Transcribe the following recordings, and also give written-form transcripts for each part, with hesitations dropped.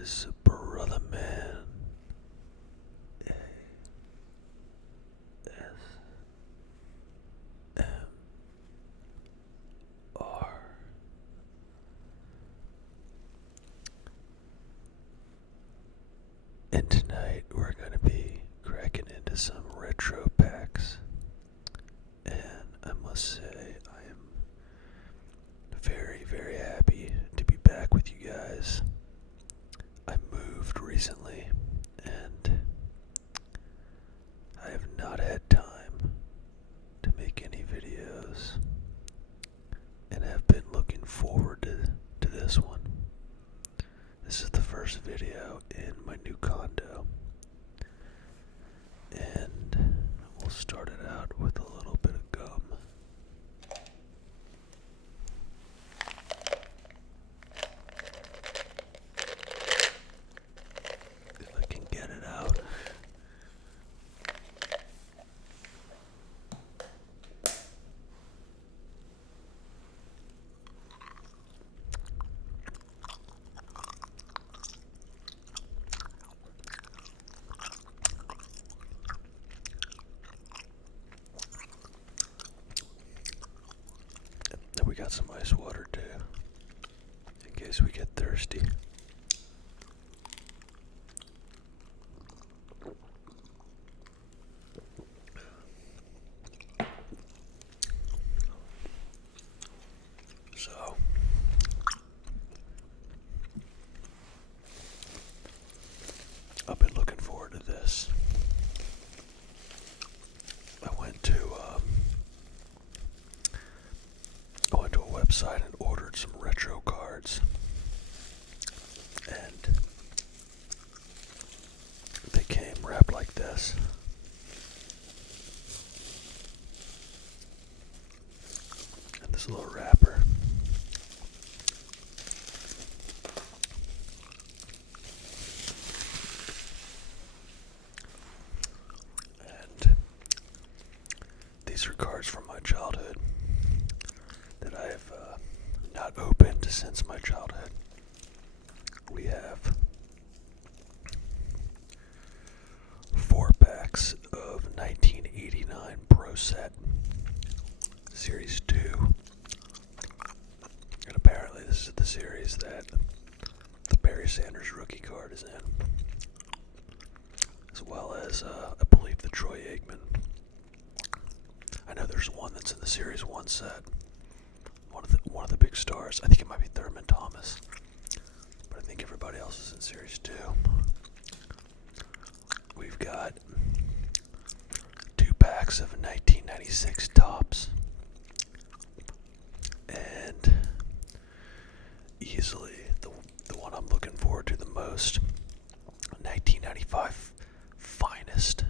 is Brother Man ASMR. And tonight we're going to be cracking into some retro packs. And I must say, I am very, very happy to be back with you guys. I moved recently and I have not had time to make any videos and have been looking forward to this one. This is the first video in my new condo, and we'll start it out with a little bit of gum. If I can get it out. And we got some ice water too, in case we get thirsty. So, I've been looking forward to this. I went to a website and ordered some retro cards, and they came wrapped like this. And this little wrapper. And these are cards from my childhood that I have not opened since my childhood. We have 4 packs of 1989 Pro Set Series 2. And apparently this is the series that the Barry Sanders rookie card is in. As well as, I believe, the Troy Aikman. I know there's one that's in the Series 1 set. One of the big stars. I think it might be Thurman Thomas. But I think everybody else is in Series 2. We've got 2 packs of 1996 Topps. And easily the one I'm looking forward to the most, 1995 Finest.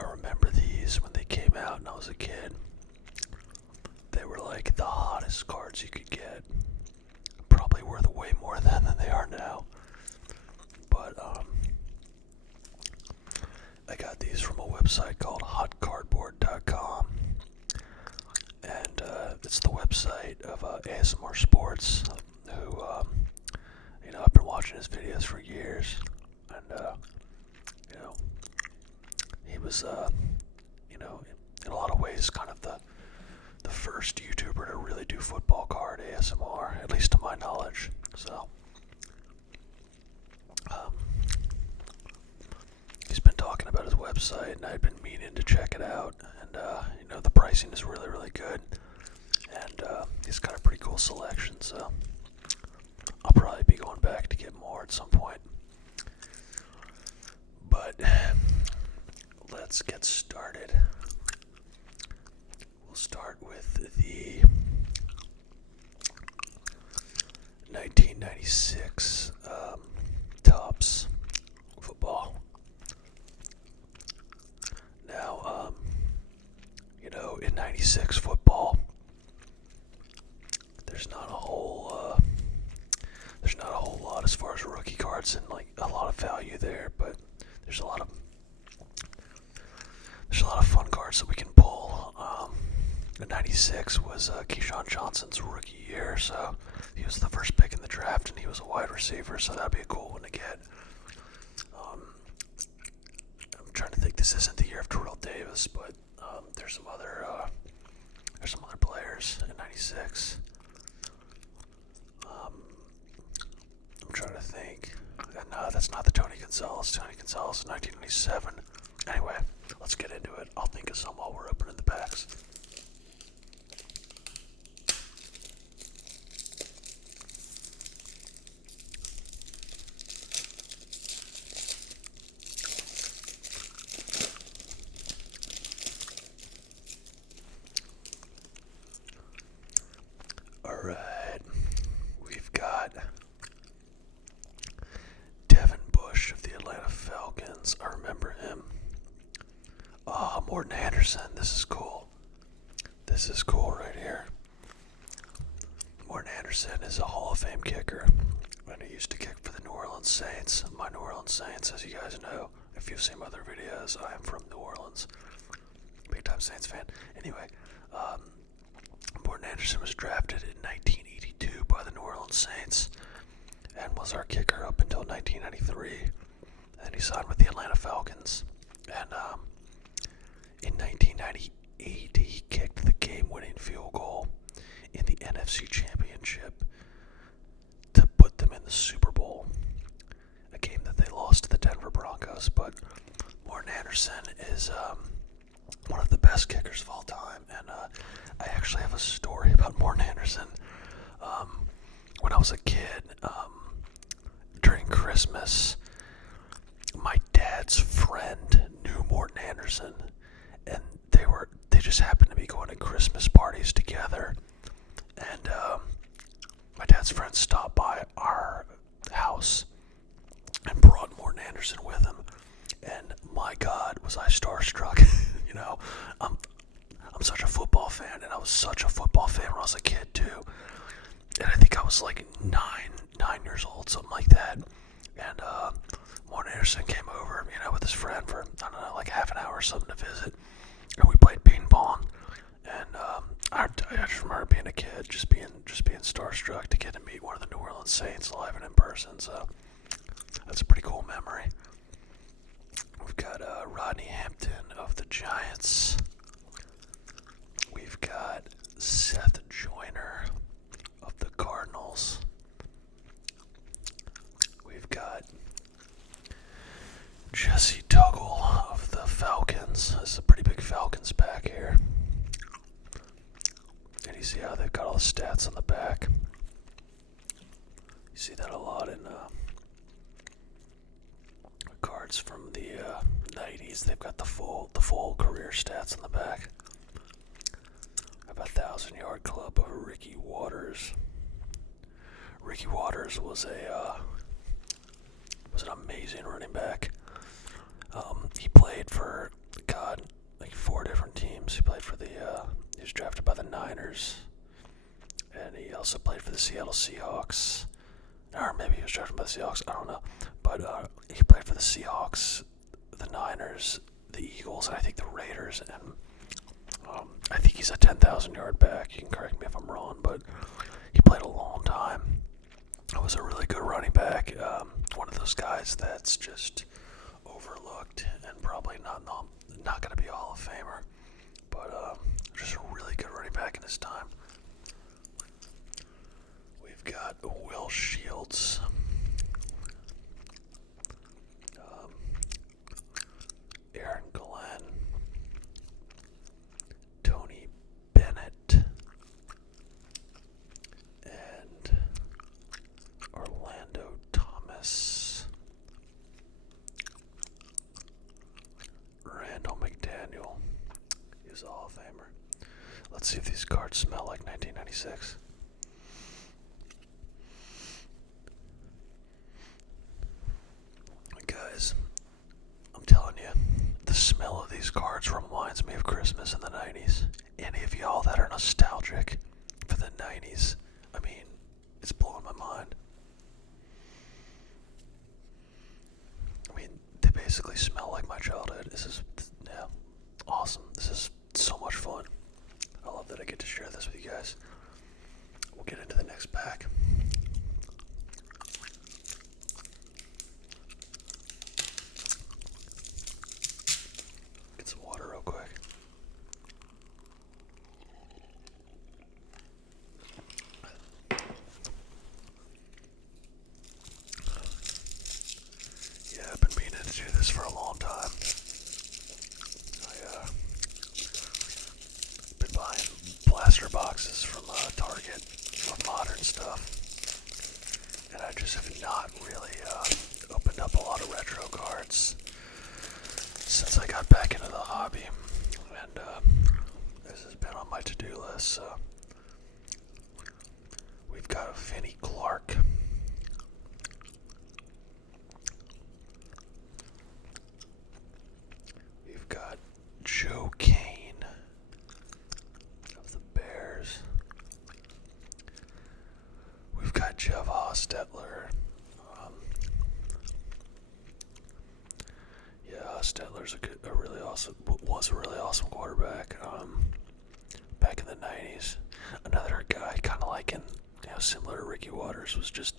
I remember these when they came out and I was a kid. They were like the hottest cards you could get. Probably worth way more than they are now. But I got these from a website called hotcardboard.com. And it's the website of ASMR Sports, who, I've been watching his videos for years. And, he was, in a lot of ways kind of the first YouTuber to really do football card ASMR, at least to my knowledge. So, he's been talking about his website, and I'd been meaning to check it out. And, the pricing is really, really good. And he's got a pretty cool selection, so I'll probably be going back to get more at some point. But let's get started. We'll start with the 1996 Topps football. Now, in 96 football, there's not a whole lot as far as rookie cards and like a lot of value there, but there's a lot of fun cards that we can pull. '96 was Keyshawn Johnson's rookie year, so he was the first pick in the draft, and he was a wide receiver, so that'd be a cool one to get. I'm trying to think. This isn't the year of Terrell Davis, but there's some other players in '96. I'm trying to think. No, that's not the Tony Gonzalez. Tony Gonzalez in 1997. Anyway, let's get into it. I'll think of some while we're opening the packs. Alright, we've got Devin Bush of the Atlanta Falcons. I remember him. Morten Anderson. This is cool. This is cool right here. Morten Anderson is a Hall of Fame kicker, and he used to kick for the New Orleans Saints. My New Orleans Saints, as you guys know, if you've seen my other videos, I am from New Orleans. Big time Saints fan. Anyway, Morten Anderson was drafted in 1982 by the New Orleans Saints and was our kicker up until 1993. And he signed with the Atlanta Falcons. And in 1998, he kicked the game-winning field goal in the NFC Championship to put them in the Super Bowl, a game that they lost to the Denver Broncos. But Morten Anderson is one of the best kickers of all time, and I actually have a story about Morten Anderson. When I was a kid, during Christmas, my dad's friend knew Morten Anderson, and they just happened to be going to Christmas parties together, and my dad's friend stopped by our house and brought Morten Anderson with him, and my God, was I starstruck. You know, I'm such a football fan, and I was such a football fan when I was a kid too. And I think I was like nine years old, something like that. And Morten Anderson came over, with his friend for, I don't know, like half an hour or something to visit. And we played ping pong. And I just remember being a kid, just being starstruck to get to meet one of the New Orleans Saints live and in person. So that's a pretty cool memory. We've got Rodney Hampton of the Giants. We've got Seth Joyner of the Cardinals. We've got Jesse Tuggle of the Falcons. This is a pretty big Falcons pack here. And you see how they've got all the stats on the back. You see that a lot in cards from the 90s. They've got the full career stats on the back. How about 1,000-yard club of Ricky Watters. Ricky Watters was an amazing running back. He played for like 4 different teams. He played for he was drafted by the Niners, and he also played for the Seattle Seahawks. Or maybe he was drafted by the Seahawks, I don't know. But he played for the Seahawks, the Niners, the Eagles, and I think the Raiders. And I think he's a 10,000-yard back. You can correct me if I'm wrong, but he played a long time. He was a really good running back. One of those guys that's just overlooked and probably not going to be a Hall of Famer. But just a really good running back in his time. We've got Will Shields. Aaron Glenn. Tony Bennett. And Orlando Thomas. Randall McDaniel. He was a Hall of Famer. Let's see if these cards smell like 1996. Guys, I'm telling you, the smell of these cards reminds me of Christmas in the 90s. Any of y'all that are nostalgic for the 90s, I mean, it's blowing my mind. I mean, they basically smell like my childhood. This is, awesome. This is so much fun. I love that I pack. Get some water real quick. Yeah, I've been meaning to do this for a long time. Been buying blaster boxes from Target of modern stuff, and I just have not really opened up a lot of retro cards since I got back into the hobby, and this has been on my to-do list. So we've got a Vinnie Clark. We've got Joe Kane of the Bears. We've got Jeff Hostetler. Hostetler's was a really awesome quarterback back in the 90s. Another guy kind of like similar to Ricky Watters, was just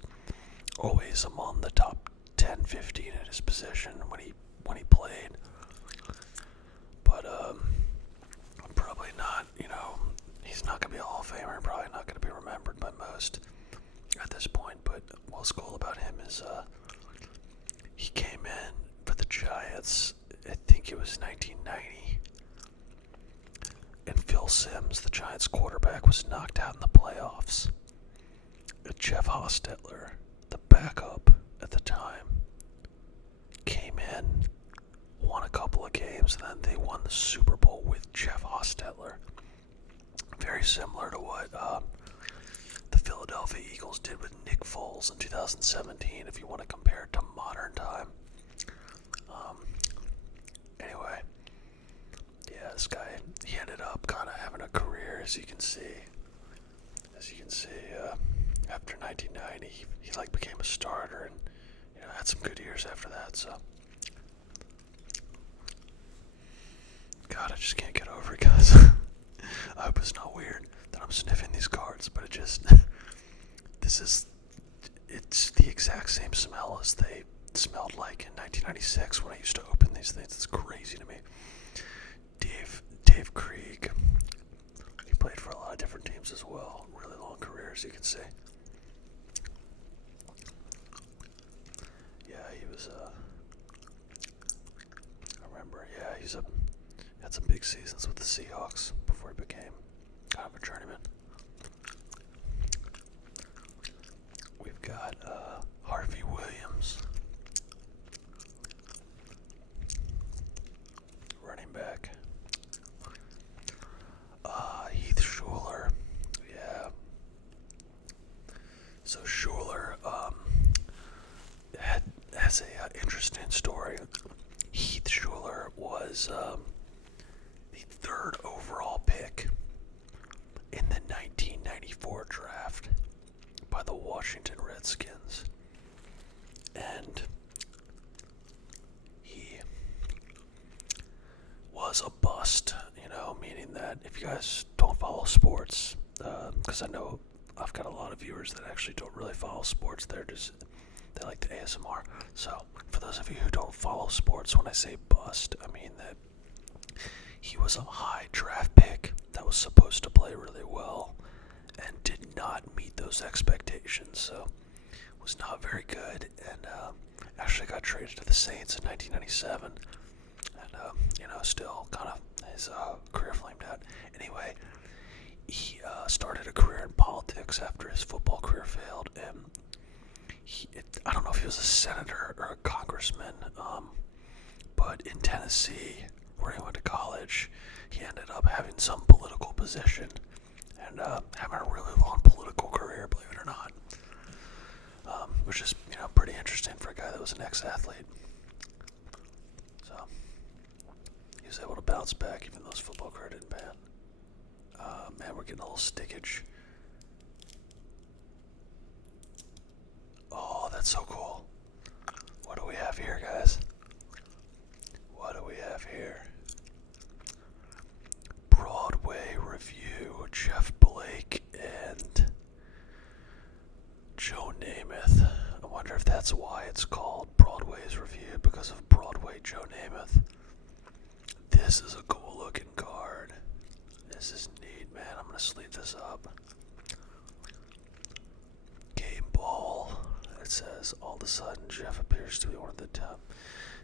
always among the top 10, 15 at his position when he played. But probably not, he's not going to be a Hall of Famer, probably not going to be remembered by most at this point. But what's cool about him is he came in for the Giants, I think it was 1990, and Phil Simms, the Giants quarterback, was knocked out in the playoffs. Jeff Hostetler, the backup at the time, came in, won a couple of games, and then they won the Super Bowl with Jeff Hostetler. Very similar to what the Philadelphia Eagles did with Nick Foles in 2017, if you want to compare it to modern time. Anyway, yeah, this guy, he ended up kind of having a career, as you can see. After 1990, he became a starter, and had some good years after that. So, God, I just can't get over it, guys. I hope it's not weird that I'm sniffing these cards, but it's the exact same smell as they smelled like in 1996 when I used to open these things. It's crazy to me. Dave Krieg, he played for a lot of different teams as well. Really long career, as you can see. Yeah, he was I remember, had some big seasons with the Seahawks before he became kind of a journeyman. We've got Harvey Williams, running back. Heath Shuler, yeah. So Shuler has a interesting story. Heath Shuler was the third overall pick in the 1994 draft by the Washington Redskins, and he was a bust, meaning that if you guys don't follow sports, because I know I've got a lot of viewers that actually don't really follow sports, they like the ASMR. So for those of you who don't follow sports, when I say bust, I mean that he was a high draft pick that was supposed to play really well and did not meet those expectations, so was not very good, and actually got traded to the Saints in 1997, and still kind of his career flamed out. Anyway, he started a career in politics after his football career failed, and I don't know if he was a senator or a congressman, but in Tennessee, where he went to college, he ended up having some political position and having a really long political career, believe it or not, which is pretty interesting for a guy that was an ex-athlete. So he was able to bounce back even though his football career didn't pan. Man, we're getting a little stickage. Oh, that's so cool. What do we have here, guys? What do we have here? Broadway Review, Jeff Blake, and that's why it's called Broadway's Review, because of Broadway Joe Namath. This is a cool looking card. This is neat, man. I'm gonna sleeve this up. Game ball. It says, all of a sudden Jeff appears to be one of the top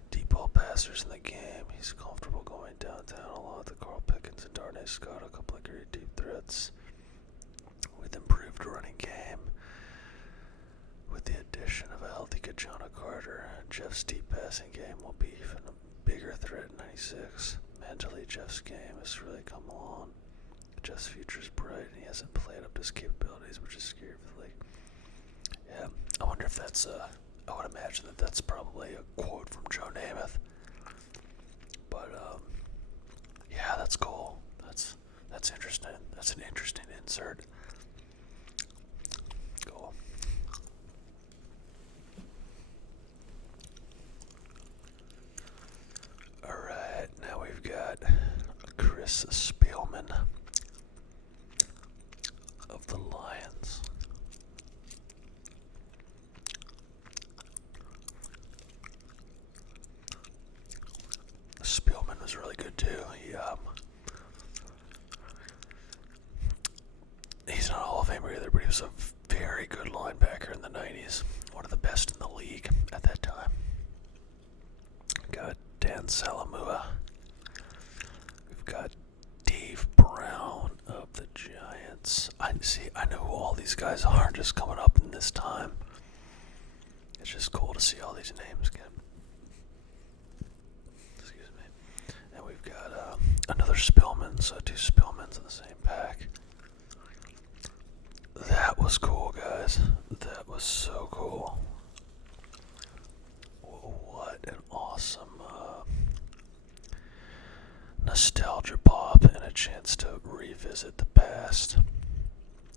deep ball passers in the game. He's comfortable going downtown along with the Carl Pickens and Darnay Scott, a couple of great deep threats with improved running game. With the addition of a healthy Kajana Carter, Jeff's deep passing game will be even a bigger threat in 96. Mentally, Jeff's game has really come along. Jeff's future is bright, and he hasn't played up to his capabilities, which is scary for the league. Yeah, I wonder if that's, I would imagine that that's probably a quote from Joe Namath. But, yeah, that's cool. That's interesting. That's an interesting insert. Cool. Alright, now we've got Chris Spielman of the Lions. Spielman was really good too. He's not a Hall of Famer either, but he was a very good linebacker in the 90s. One of the best in the league at that time. Got Dan Salamua. We've got Dave Brown of the Giants. I know who all these guys are just coming up in this time. It's just cool to see all these names again. Excuse me. And we've got another Spillman, so 2 Spillmans in the same pack. That was cool, guys. That was so cool. What an awesome nostalgia pop and a chance to revisit the past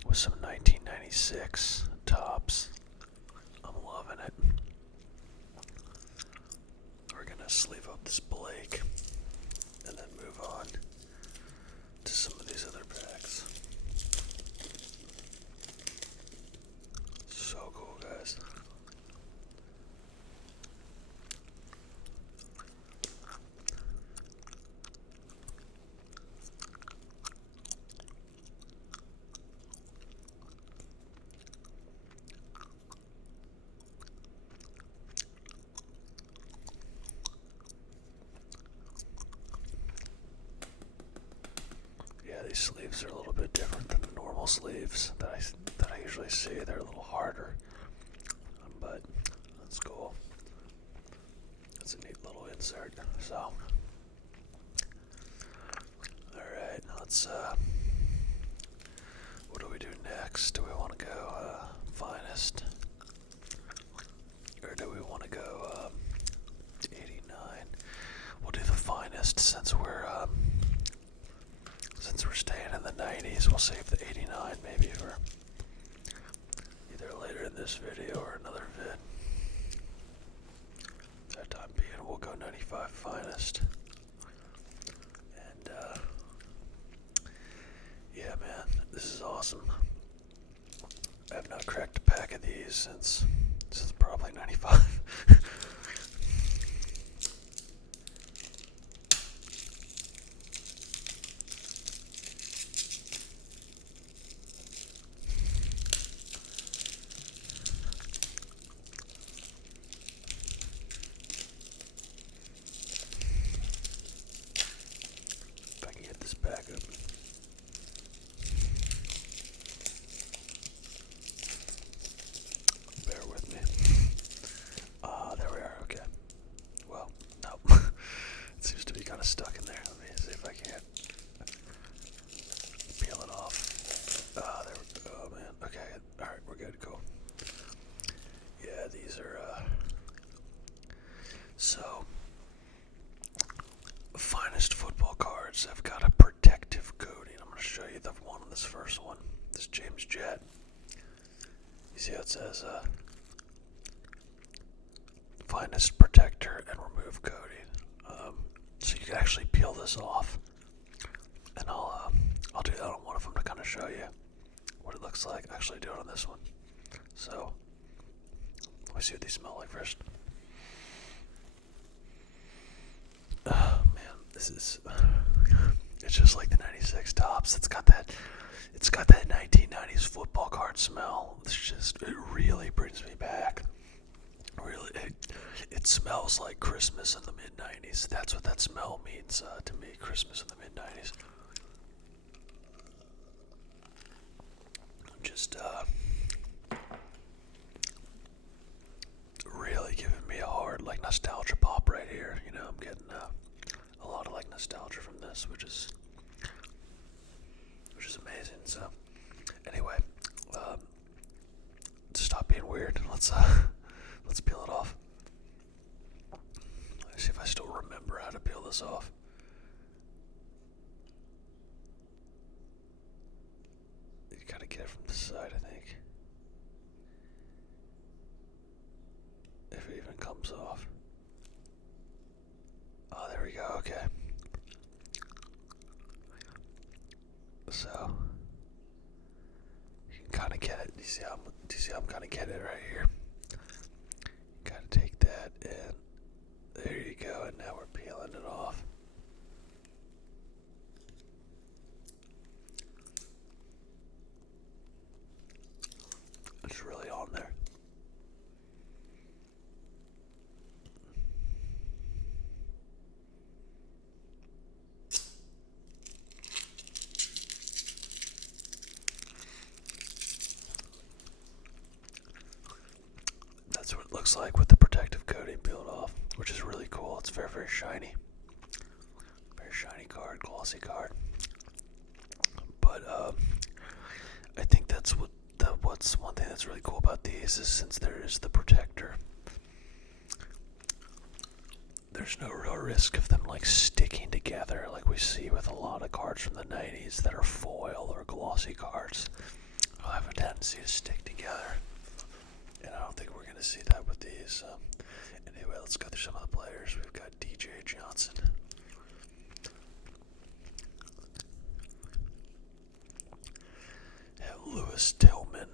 with some 1996 tops. I'm loving it. We're gonna sleeve up this Blake and then move on to some of these other packs. So cool, guys. These sleeves are a little bit different than the normal sleeves that I usually see. They're a little harder, but that's cool. That's a neat little insert. So, all right, let's. What do we do next? Do we want to go finest, or do we want to go 89? We'll do the finest since we're staying in the 90s. We'll save the 89 maybe for either later in this video or another vid. That time being, we'll go 95 finest. And yeah, man, this is awesome. I have not cracked a pack of these since probably 95. Back up. Bear with me. There we are. Okay. Well, no. It seems to be kind of stuck in there. Let me see if I can't peel it off. There we go. Oh, man. Okay. All right. We're good. Cool. Yeah, these are, so, finest football cards have got a protective coating. I'm going to show you the one on this first one. This James Jett. You see how it says finest protector and remove coating. So you can actually peel this off, and I'll do that on one of them to kind of show you what it looks like. Actually, do it on this one. So Let me see what these smell like first. Oh man, this is. It's just like the '96 Topps. It's got that 1990s football card smell. It really brings me back. Really, it smells like Christmas in the mid '90s. That's what that smell means to me. Christmas in the mid '90s. Just really giving me a hard like nostalgia pop right here. You know, I'm getting a lot of like nostalgia from this, which is amazing. So anyway, to stop being weird, let's peel it off. Let's see if I still remember how to peel this off. You gotta get it from this side, I think. If it even comes off. Oh, there we go, okay. So, you can kind of get it. Do you see how I'm kind of getting it right here? You gotta take that and there you go, and now we're peeling it off. It's really on there. That's what it looks like with the protective coating peeled off, which is really cool. It's very, very shiny. Very shiny card, glossy card. But I think what's one thing that's really cool about these is since there is the protector, there's no real risk of them like sticking together like we see with a lot of cards from the 90s that are foil or glossy cards. They'll have a tendency to stick together. And I don't think we're going to see that with these. Anyway, let's go through some of the players. We've got DJ Johnson. Have Lewis Tillman.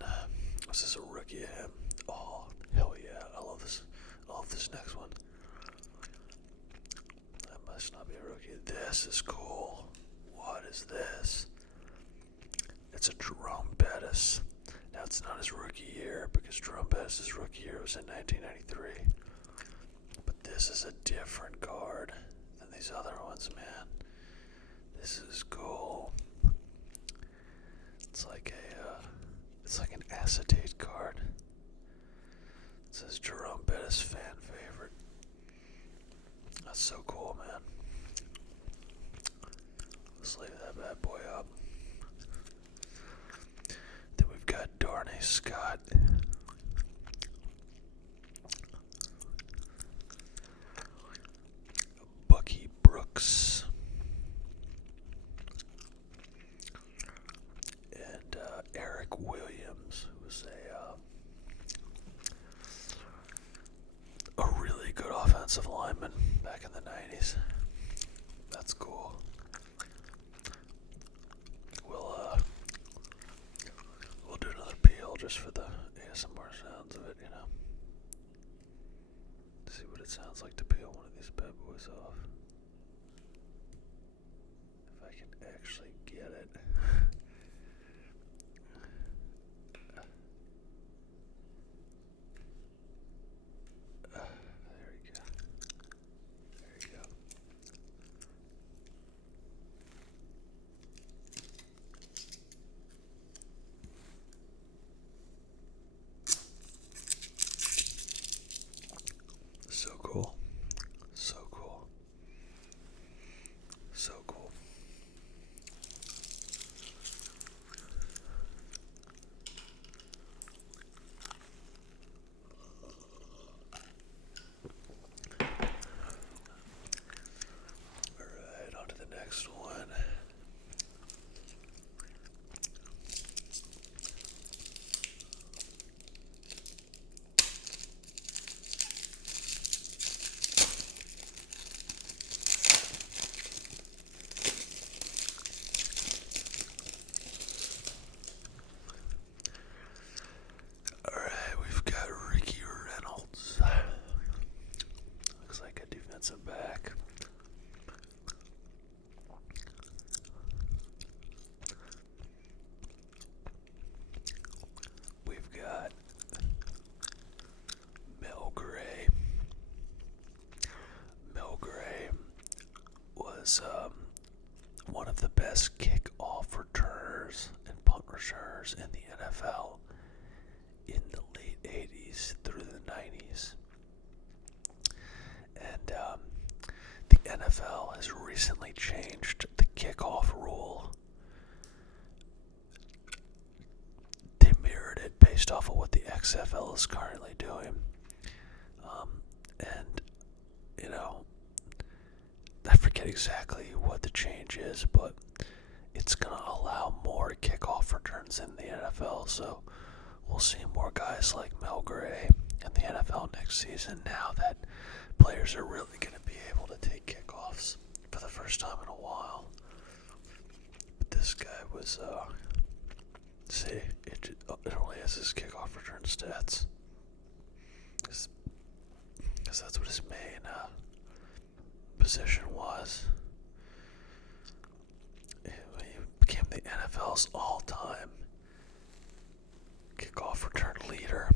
This is a rookie of him. Oh, hell yeah. I love this. I love this next one. That must not be a rookie. This is cool. What is this? It's a Jerome Bettis. Now it's not his rookie year because Jerome Bettis' rookie year was in 1993. But this is a different card than these other ones, man. This is cool. It's like an acetate card. It says Jerome Bettis fan favorite. That's so cool, man. Let's leave that bad boy up. Then we've got Darnay Scott. Bucky Brooks. And Eric Williams, who was a really good offensive lineman back in the 90s. That's cool. We'll do another peel just for the ASMR sounds of it, you know. See what it sounds like to peel one of these bad boys off. If I can actually get it. There you go. There you go. So cool. So cool. So cool. best kickoff returners and punt returners in the NFL in the late 80s through the 90s. And the NFL has recently changed the kickoff rule. They mirrored it based off of what the XFL is currently doing. And, I forget exactly what the change is, but it's going to allow more kickoff returns in the NFL. So we'll see more guys like Mel Gray in the NFL next season now that players are really going to be able to take kickoffs for the first time in a while. But this guy was, see, it only has his kickoff return stats. Because that's what his main position was. He became the NFL's all-time kickoff return leader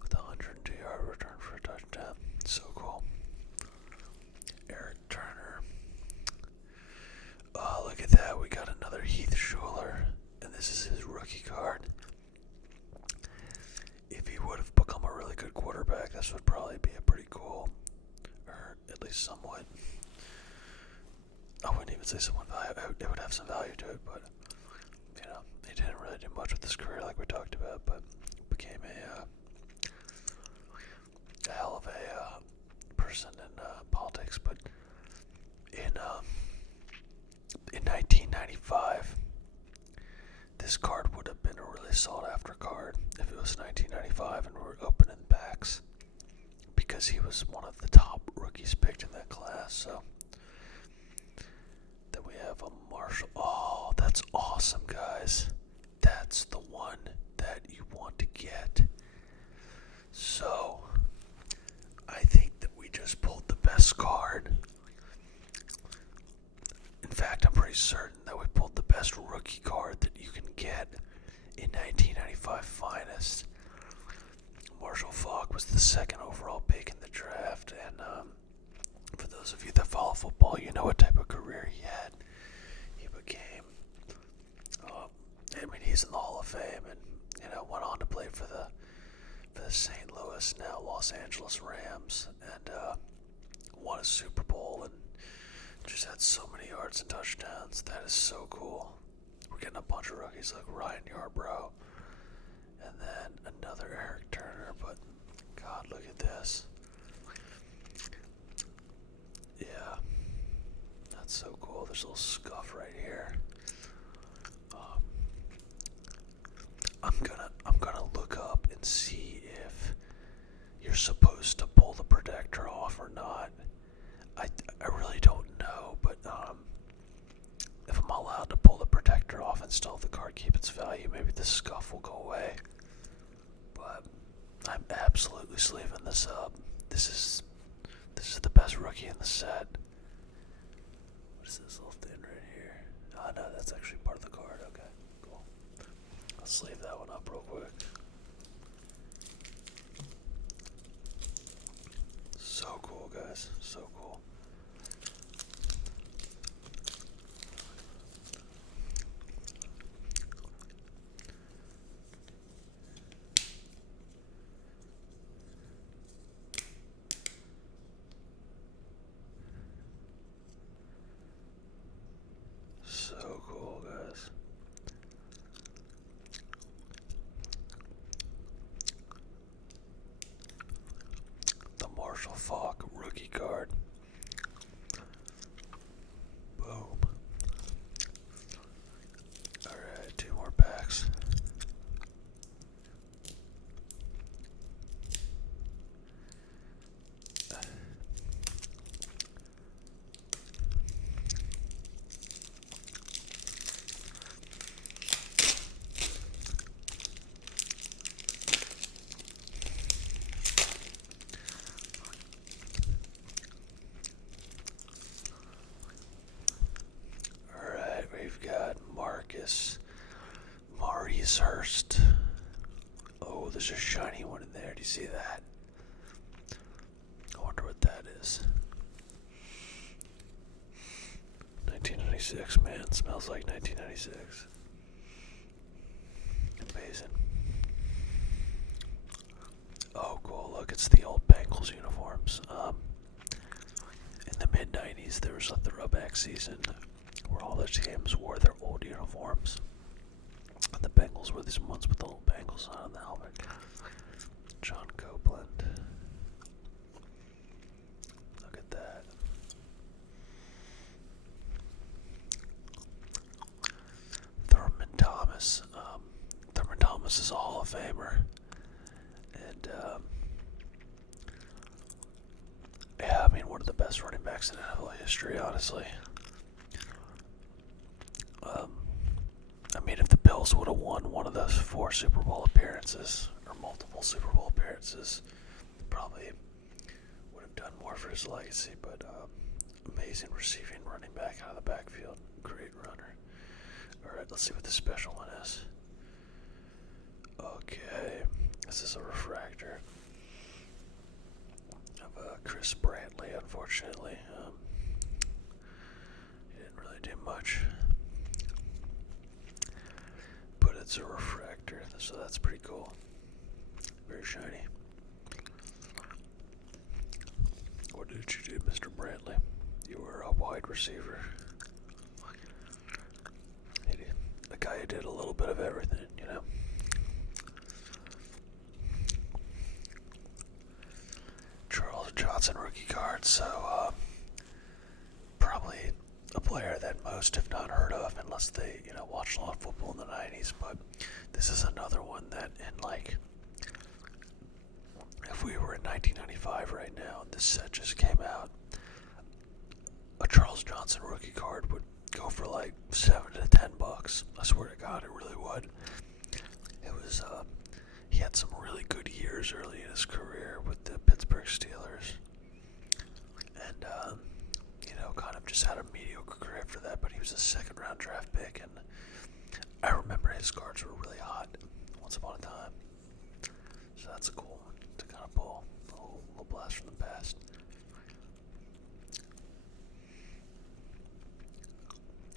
with a 102-yard return for a touchdown. So cool. Eric Turner. Oh, look at that. We got another Heath Shuler, and this is his rookie card. If he would have become a really good quarterback, this would probably be a pretty cool, or at least somewhat, I wouldn't even say somewhat value, it would have some value to it, but, he didn't really do much with his career like we talked about, but became a hell of a person in politics. But in 1995, this card would have been a really sought after card if it was 1995 and we were opening packs, because he was one of the top rookies picked in that class. So then we have a Marshall. Oh, that's awesome, guys. That's the one that you want to get. So I think that we just pulled the best card. In fact, I'm pretty certain that we pulled the best rookie card that you can get in 1995 finest. Marshall Faulk was the second overall pick in the draft, and for those of you that follow football, you know what type of career he had. He became, he's in the Hall of Fame, and went on to play for the St. Louis, now Los Angeles Rams, and won a Super Bowl, and just had so many yards and touchdowns. That is so cool. We're getting a bunch of rookies like Ryan Yarbrough, and then another Eric Turner. But God, look at this. Yeah, that's so cool. There's a little scuff right here. I'm gonna look up and see if you're supposed to pull the protector off or not. I really don't know, but if I'm allowed to pull the protector off and still have the card keep its value, maybe the scuff will go away. But I'm absolutely sleeving this up. This is the best rookie in the set. What is this little thing right here? Oh no, that's actually part of the card. Okay, cool. I'll sleeve that one up real quick. So cool, guys. So cool. So cool, guys. The Marshall Faulk rookie card. Boom. Alright, 2 more packs. We've got Maurice Hurst. Oh, there's a shiny one in there. Do you see that? I wonder what that is. 1996, man. Smells like 1996. Amazing. Oh, cool. Look, it's the old Bengals uniforms. In the mid-90s, there was a throwback season where all those teams wore their old uniforms. And the Bengals were these ones with the old Bengals on the helmet. John Copeland. Look at that. Thurman Thomas. Thurman Thomas is a Hall of Famer. And, yeah, I mean, one of the best running backs in NFL history, honestly. I mean, if the Bills would have won one of those 4 Super Bowl appearances, or multiple Super Bowl appearances, probably would have done more for his legacy, but amazing receiving running back out of the backfield. Great runner. Alright, let's see what the special one is. Okay, this is a refractor of Chris Brantley, unfortunately. He didn't really do much. But it's a refractor, so that's pretty cool. Very shiny. What did you do, Mr. Brantley? You were a wide receiver. A guy who did a little bit of everything, you know? Charles Johnson rookie card, so probably a player that most have not heard of unless they, watched a lot of football in the 90s, but this is another one that if we were in 1995 right now and this set just came out, a Charles Johnson rookie card would go for like $7 to $10. I swear to God, it really would. It was, he had some really good years early in his career with the Pittsburgh Steelers, and kind of just had a mediocre career after that, but he was a second-round draft pick, and I remember his cards were really hot once upon a time. So that's a cool one to kind of pull. A little blast from the past.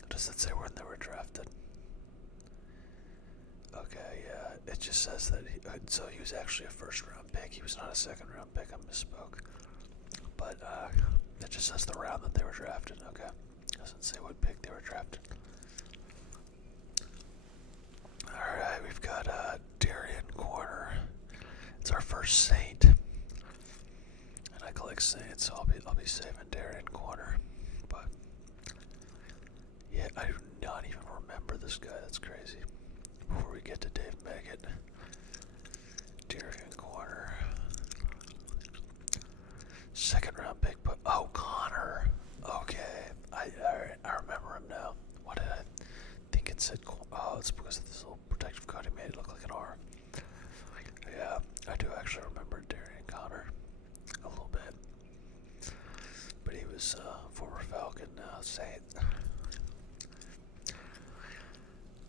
Does it say when they were drafted? Okay, yeah, it just says that he was actually a first-round pick. He was not a second-round pick. I misspoke. But it just says the round that they were drafted. Okay, doesn't say what pick they were drafted. All right, we've got Darian Corner. It's our first Saint, and I collect Saints, so I'll be saving Darian Corner. But yeah, I do not even remember this guy. That's crazy. Before we get to Dave Meggett, Darian Corner, second round pick, but Connor. Okay, I remember him now. What did I think it said? Oh, it's because of this little protective coat. He made it look like an R. Yeah, I do actually remember Darian Connor a little bit, but he was former Falcon, Saint.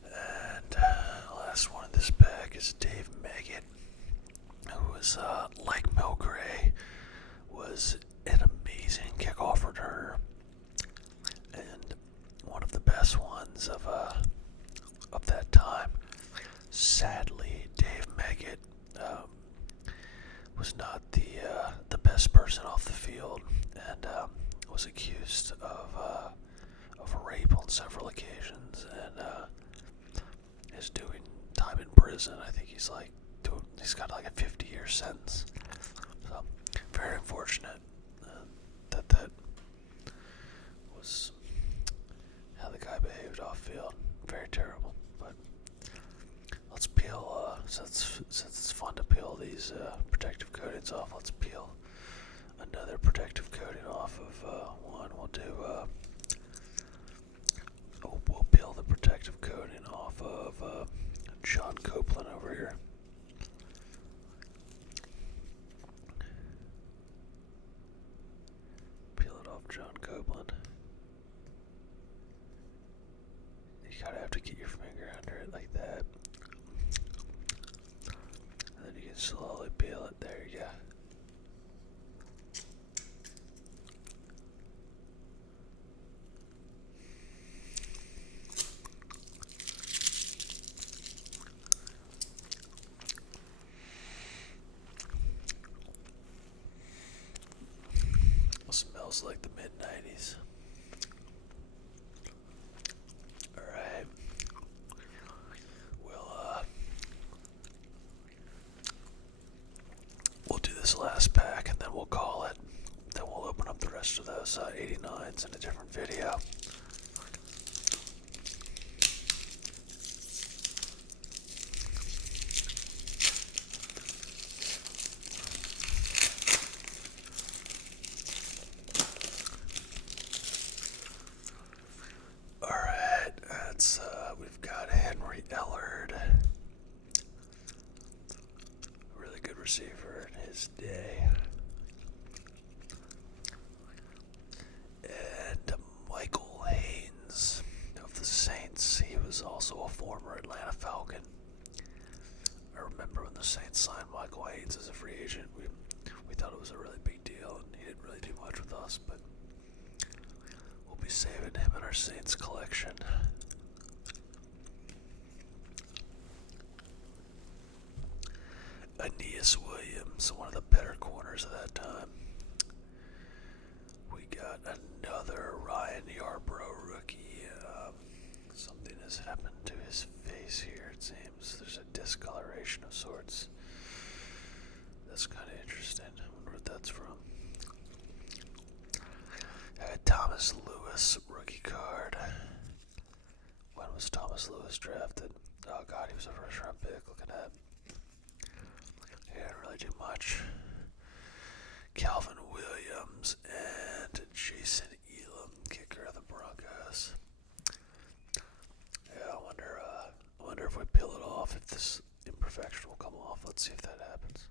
And the last one in this pack is Dave Meggett, who was, like Mel Gray, was an amazing kickoff returner and one of the best ones of that time. Sadly, Dave Meggett was not the best person off the field, and was accused of rape on several occasions, and is doing time in prison. I think he's got like a 50-year sentence. So very unfortunate that was how the guy behaved off field. Very terrible. But let's peel, since it's fun to peel these protective coatings off, let's peel another protective coating off of one. We'll peel the protective coating off of John Copeland over here. Peel it off John Copeland. You gotta have to get your finger under it like that. And then you can slowly peel it. There you go. smells like the mid-90s. Alright. We'll do this last pack and then we'll call it. Then we'll open up the rest of those 89s in a different video. Alright, that's we've got Henry Ellard. Really good receiver in his day. And Michael Haynes of the Saints. He was also a former Atlanta Falcon. I remember when the Saints signed Michael Haynes as a free agent, we thought it was a really big deal, and he didn't really do much with us, but we'll be saving him in our Saints collection. Aeneas Williams, one of the better corners of that time. We got another Ryan Yarbrough rookie. Something has happened to his face here, it seems. There's a discoloration of sorts. That's kind of interesting. I wonder what that's from. Thomas Lewis rookie card. When was Thomas Lewis drafted? Oh god, he was a first round pick. Look at that. He didn't really do much. Calvin Williams and Jason Elam, kicker of the Broncos. Yeah, I wonder if we peel it off, if this imperfection will come off. Let's see if that happens.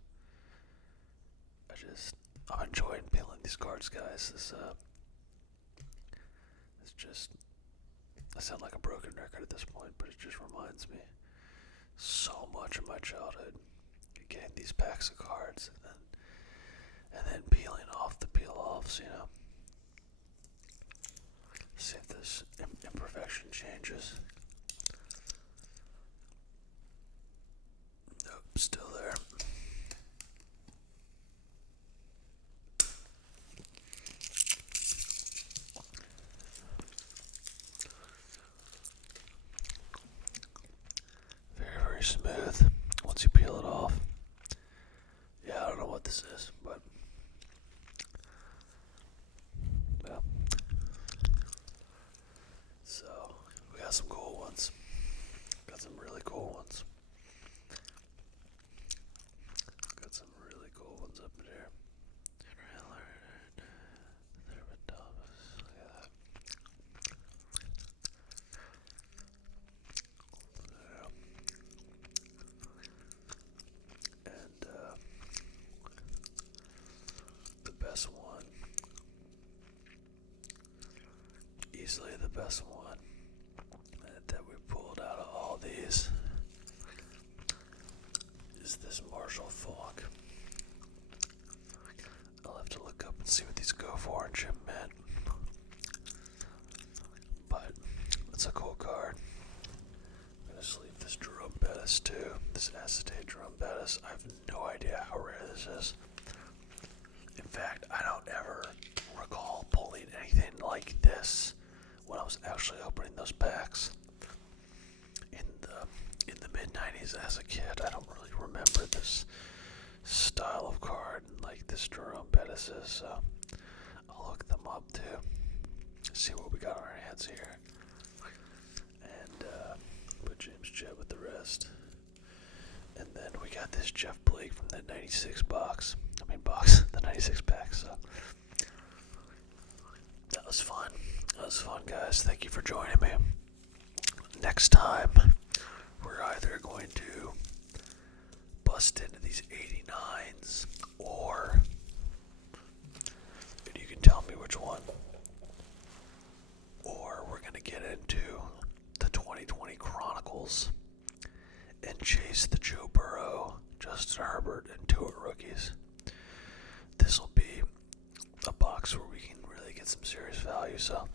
I'm enjoying peeling these cards, guys. I sound like a broken record at this point, but it just reminds me so much of my childhood. Getting these packs of cards and then peeling off the peel-offs, you know. See if this imperfection changes. Nope, still there. Very smooth once you peel it off. Yeah, I don't know what this is, but yeah. So we got some cool ones. Got some really cool ones. Got some really cool ones up in here. Thomas. Look at that. And the best one, easily the best one that we pulled out of all these, is this Marshall Faulk. I'll have to look up and see what these go for in Jim Mint. But it's a cool card. I'm going to sleeve this Jerome Bettis too. This acetate Jerome Bettis. I have no idea how rare this is. In fact, I don't ever recall pulling anything like this when I was actually opening those packs. In the mid-90s as a kid, I don't really remember this style of card like this Jerome Bettis is, so I'll look them up too. See what we got on our hands here. And put James Jett with the rest. And then we got this Jeff Blake from that 96 box. The 96 pack, so that was fun. That was fun, guys. Thank you for joining me. Next time, we're either going to bust into these 89s, or, and you can tell me which one, or we're going to get into the 2020 Chronicles and chase the Joe Burrow, Justin Herbert, and Tua rookies. This will be a box where we can really get some serious value, so